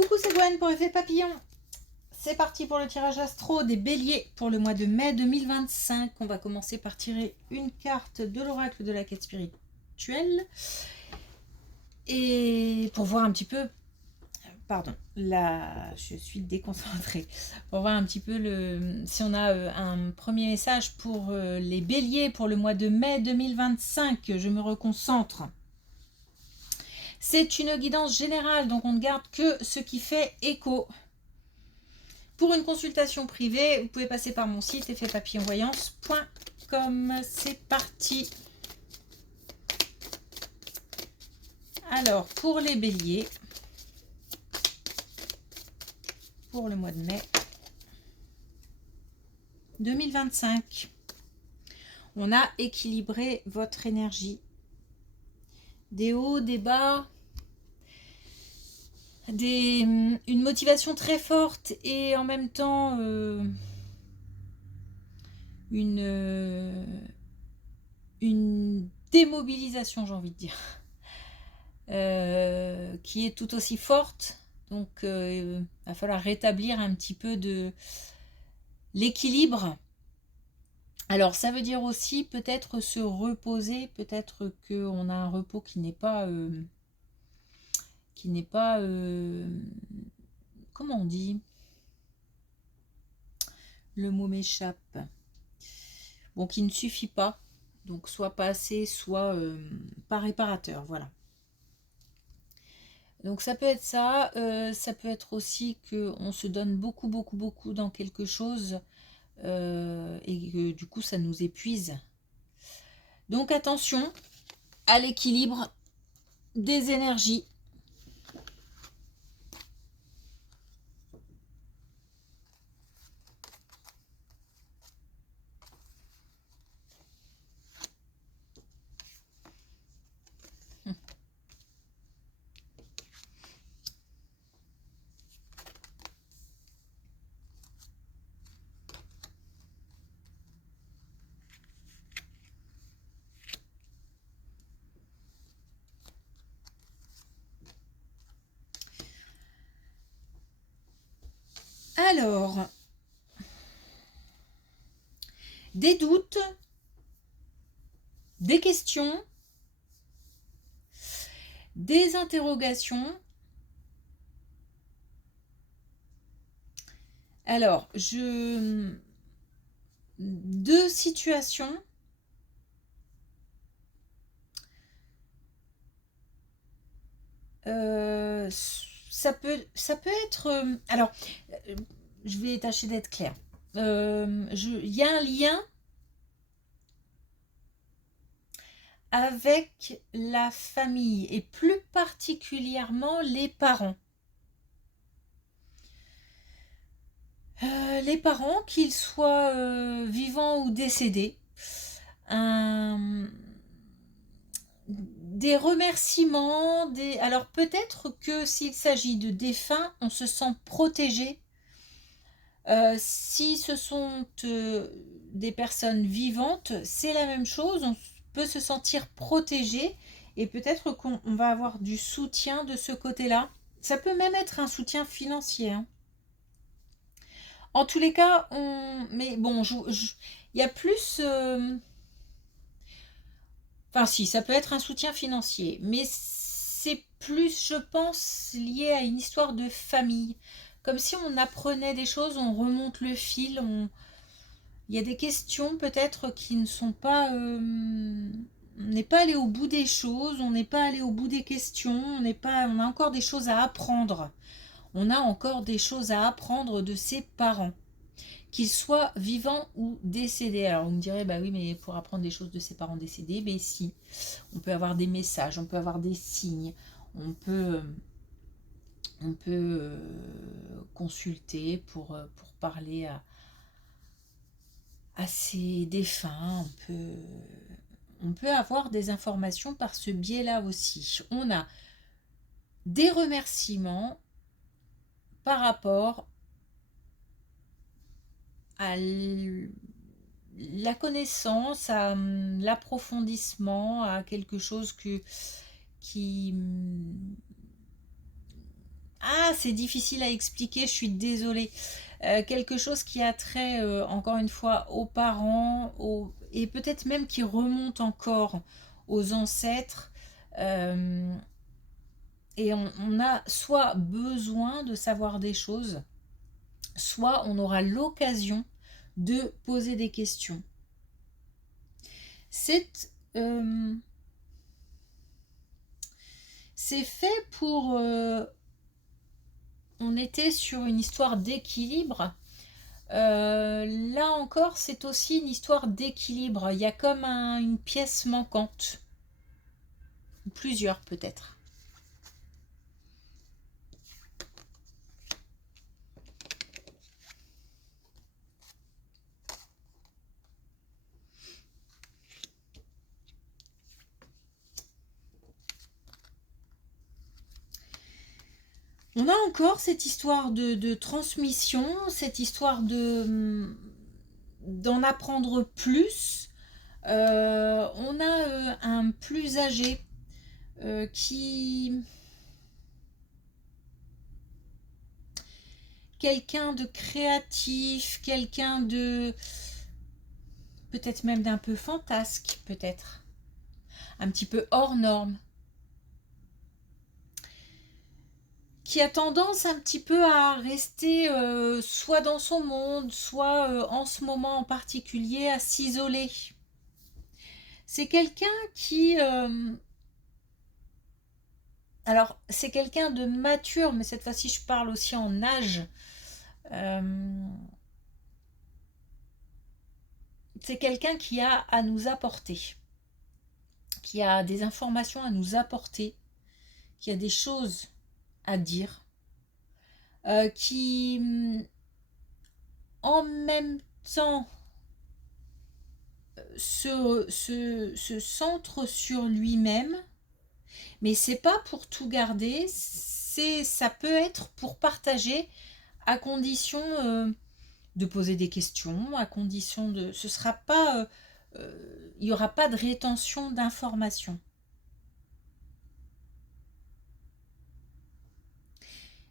Coucou, c'est Gwen pour Effet Papillon. C'est parti pour le tirage astro des béliers pour le mois de mai 2025. On va commencer par tirer une carte de l'oracle de la quête spirituelle. Et pour voir un petit peu... Pardon, là je suis déconcentrée. Pour voir un petit peu si on a un premier message pour les béliers pour le mois de mai 2025. Je me reconcentre. C'est une guidance générale, donc on ne garde que ce qui fait écho. Pour une consultation privée, vous pouvez passer par mon site effetpapillonvoyance.com. C'est parti. Alors, pour les béliers, pour le mois de mai 2025, on a équilibré votre énergie. Des hauts, des bas, une motivation très forte et en même temps une démobilisation, j'ai envie de dire, qui est tout aussi forte. Donc il va falloir rétablir un petit peu de l'équilibre. Alors ça veut dire aussi peut-être se reposer, peut-être qu'on a un repos qui n'est pas comment on dit, le mot m'échappe, bon, qui ne suffit pas, donc soit pas assez, soit pas réparateur, voilà. Donc ça peut être ça, ça peut être aussi qu'on se donne beaucoup dans quelque chose et que du coup ça nous épuise. Donc attention à l'équilibre des énergies. Alors, des doutes, des questions, des interrogations. Alors, deux situations. Ça peut être... alors, je vais tâcher d'être claire. Il y a un lien avec la famille et plus particulièrement les parents. Les parents, qu'ils soient vivants ou décédés, des remerciements, alors peut-être que s'il s'agit de défunts, on se sent protégé. Si ce sont des personnes vivantes, c'est la même chose, on peut se sentir protégé et peut-être qu'on va avoir du soutien de ce côté-là. Ça peut même être un soutien financier, hein. En tous les cas, mais bon, il y a plus... Enfin si, ça peut être un soutien financier, mais c'est plus, je pense, lié à une histoire de famille. Comme si on apprenait des choses, on remonte le fil, il y a des questions peut-être qui ne sont pas... on n'est pas allé au bout des choses, on n'est pas allé au bout des questions, on a encore des choses à apprendre. On a encore des choses à apprendre de ses parents, qu'ils soient vivants ou décédés. Alors vous me direz, bah oui, mais pour apprendre des choses de ses parents décédés, mais si, on peut avoir des messages, on peut avoir des signes, on peut consulter pour parler à ces défunts, on peut avoir des informations par ce biais-là aussi. On a des remerciements par rapport à la connaissance, à l'approfondissement, à quelque chose qui Ah, c'est difficile à expliquer, je suis désolée. Quelque chose qui a trait, encore une fois, aux parents, et peut-être même qui remonte encore aux ancêtres. euh, et on a soit besoin de savoir des choses, soit on aura l'occasion de poser des questions. C'est euh, c'est fait pour... on était sur une histoire d'équilibre. Là encore, c'est aussi une histoire d'équilibre. Il y a comme une pièce manquante. Plusieurs peut-être. On a encore cette histoire de transmission, cette histoire d'en apprendre plus. On a un plus âgé qui... Quelqu'un de créatif, quelqu'un de... peut-être même d'un peu fantasque, peut-être. Un petit peu hors norme. Qui a tendance un petit peu à rester soit dans son monde, soit en ce moment en particulier à s'isoler. C'est quelqu'un qui... alors, c'est quelqu'un de mature, mais cette fois-ci, je parle aussi en âge. Euh, c'est quelqu'un qui a à nous apporter, qui a des informations à nous apporter, qui a des choses à dire, qui en même temps se centre sur lui-même, mais c'est pas pour tout garder, ça peut être pour partager à condition de poser des questions, à condition de... Ce sera pas... il n'y aura pas de rétention d'informations.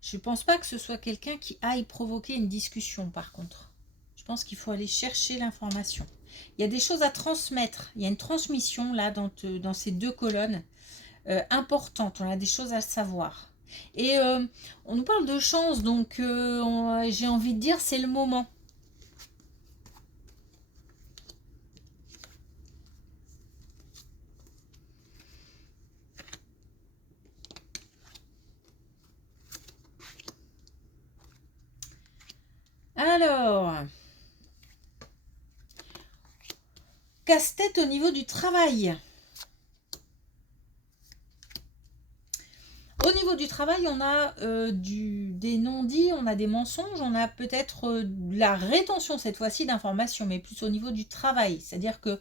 Je ne pense pas que ce soit quelqu'un qui aille provoquer une discussion, par contre. Je pense qu'il faut aller chercher l'information. Il y a des choses à transmettre. Il y a une transmission, là, dans ces deux colonnes, importante. On a des choses à savoir. Et on nous parle de chance, donc j'ai envie de dire, c'est le moment. Alors, casse-tête au niveau du travail. Au niveau du travail, on a des non-dits, on a des mensonges, on a peut-être la rétention cette fois-ci d'informations, mais plus au niveau du travail. C'est-à-dire que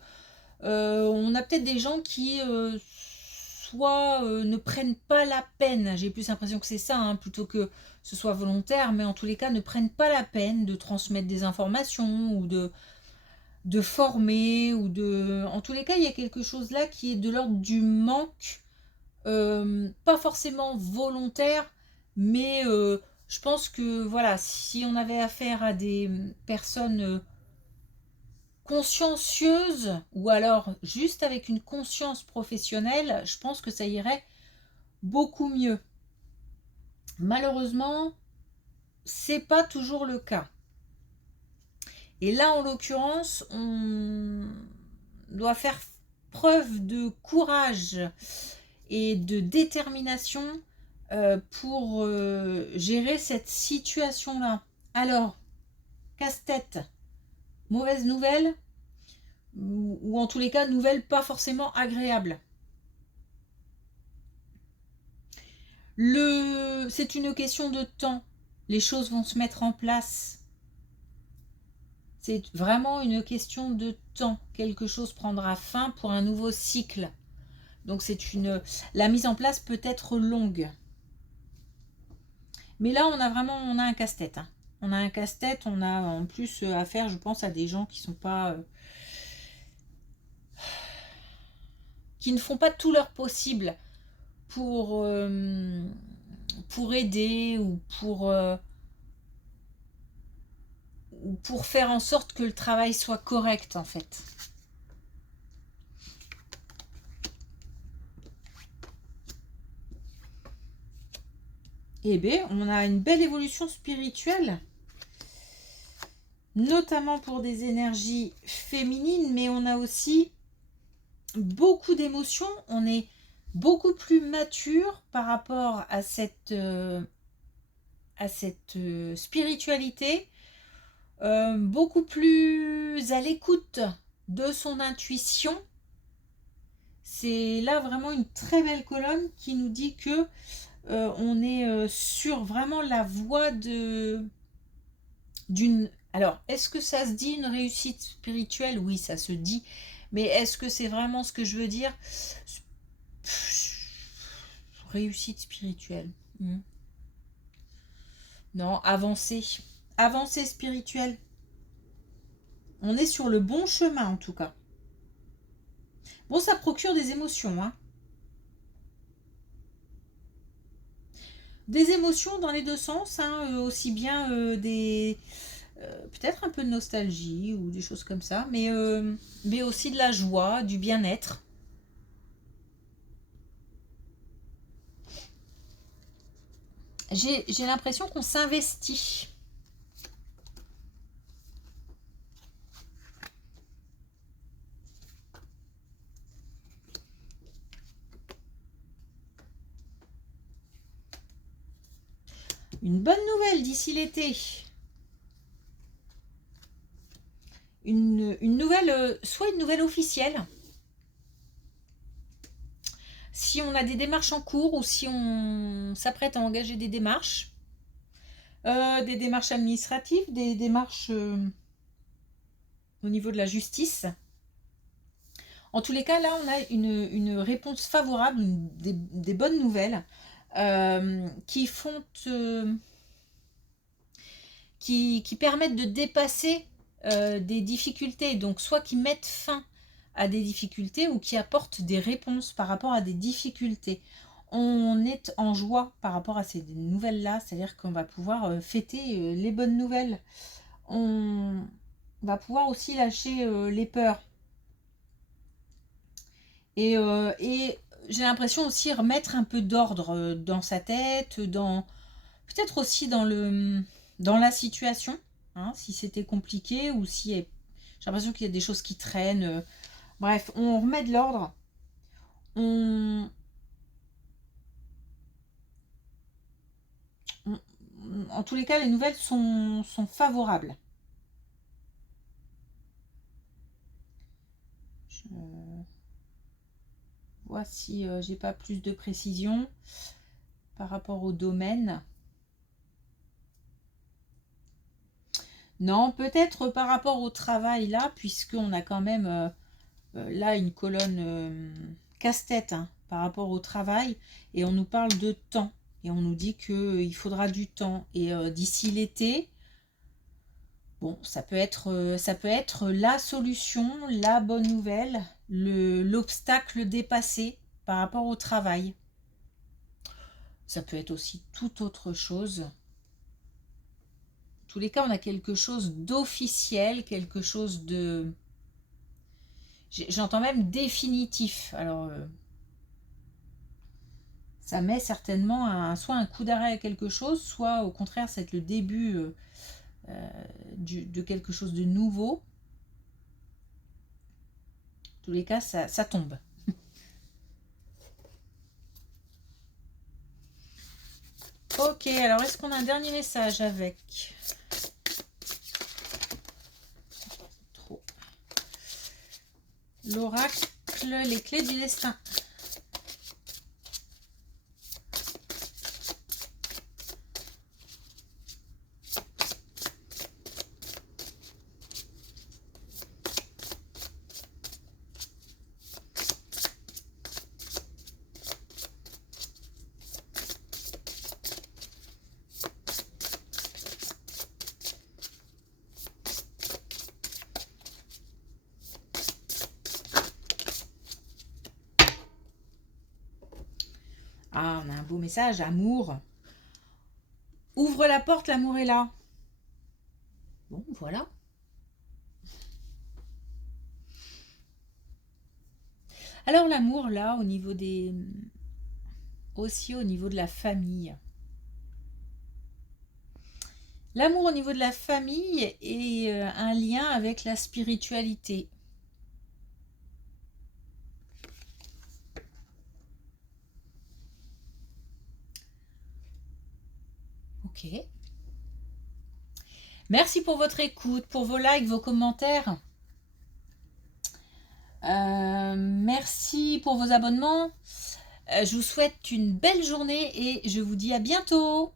on a peut-être des gens qui soit ne prennent pas la peine, j'ai plus l'impression que c'est ça, hein, plutôt que ce soit volontaire, mais en tous les cas ne prennent pas la peine de transmettre des informations ou de former, ou de... En tous les cas, il y a quelque chose là qui est de l'ordre du manque, pas forcément volontaire, mais je pense que voilà, si on avait affaire à des personnes consciencieuses, ou alors juste avec une conscience professionnelle, je pense que ça irait beaucoup mieux. Malheureusement, c'est pas toujours le cas. Et là, en l'occurrence, on doit faire preuve de courage et de détermination pour gérer cette situation-là. Alors, casse-tête, mauvaise nouvelle, ou en tous les cas, nouvelle pas forcément agréable. C'est une question de temps. Les choses vont se mettre en place. C'est vraiment une question de temps. Quelque chose prendra fin pour un nouveau cycle. Donc la mise en place peut être longue. Mais là, on a un casse-tête, hein. On a un casse-tête, on a en plus affaire, je pense, à des gens qui sont pas, qui ne font pas tout leur possible pour, pour aider ou pour faire en sorte que le travail soit correct en fait. Eh bien, on a une belle évolution spirituelle, notamment pour des énergies féminines, mais on a aussi beaucoup d'émotions. On est beaucoup plus mature par rapport à cette spiritualité, beaucoup plus à l'écoute de son intuition. C'est là vraiment une très belle colonne qui nous dit que on est sur vraiment la voie d'une... Alors, est-ce que ça se dit une réussite spirituelle? Oui, ça se dit. Mais est-ce que c'est vraiment ce que je veux dire? Réussite spirituelle. Non, avancée. Avancée spirituelle. On est sur le bon chemin en tout cas. Bon, ça procure des émotions, hein. Des émotions dans les deux sens, hein, aussi bien des... peut-être un peu de nostalgie ou des choses comme ça, mais aussi de la joie, du bien-être. J'ai l'impression qu'on s'investit. Une bonne nouvelle d'ici l'été. Une nouvelle, soit une nouvelle officielle. Si on a des démarches en cours ou si on s'apprête à engager des démarches administratives, des démarches au niveau de la justice. En tous les cas, là, on a une réponse favorable, des bonnes nouvelles qui font... qui permettent de dépasser des difficultés, donc soit qui mettent fin à des difficultés ou qui apportent des réponses par rapport à des difficultés. On est en joie par rapport à ces nouvelles-là, c'est-à-dire qu'on va pouvoir fêter les bonnes nouvelles. On va pouvoir aussi lâcher les peurs. Et j'ai l'impression aussi remettre un peu d'ordre dans sa tête, peut-être aussi dans la situation, hein, si c'était compliqué ou si j'ai l'impression qu'il y a des choses qui traînent. Bref, on remet de l'ordre. En tous les cas, les nouvelles sont favorables. Je vois si j'ai pas plus de précision par rapport au domaine. Non, peut-être par rapport au travail là, puisqu'on a quand même là une colonne casse-tête hein, par rapport au travail, et on nous parle de temps, et on nous dit qu'il faudra du temps, et d'ici l'été, bon, ça peut être la solution, la bonne nouvelle, l'obstacle dépassé par rapport au travail. Ça peut être aussi toute autre chose. En tous les cas, on a quelque chose d'officiel, quelque chose de... J'entends même définitif. Alors, ça met certainement soit un coup d'arrêt à quelque chose, soit au contraire, c'est le début de quelque chose de nouveau. En tous les cas, ça tombe. Ok, alors est-ce qu'on a un dernier message avec l'oracle, les clés du destin? Ah, on a un beau message, amour. Ouvre la porte, l'amour est là. Bon, voilà. Alors l'amour, là, au niveau des... aussi au niveau de la famille. L'amour au niveau de la famille est un lien avec la spiritualité. Ok. Merci pour votre écoute, pour vos likes, vos commentaires. Merci pour vos abonnements. Je vous souhaite une belle journée et je vous dis à bientôt.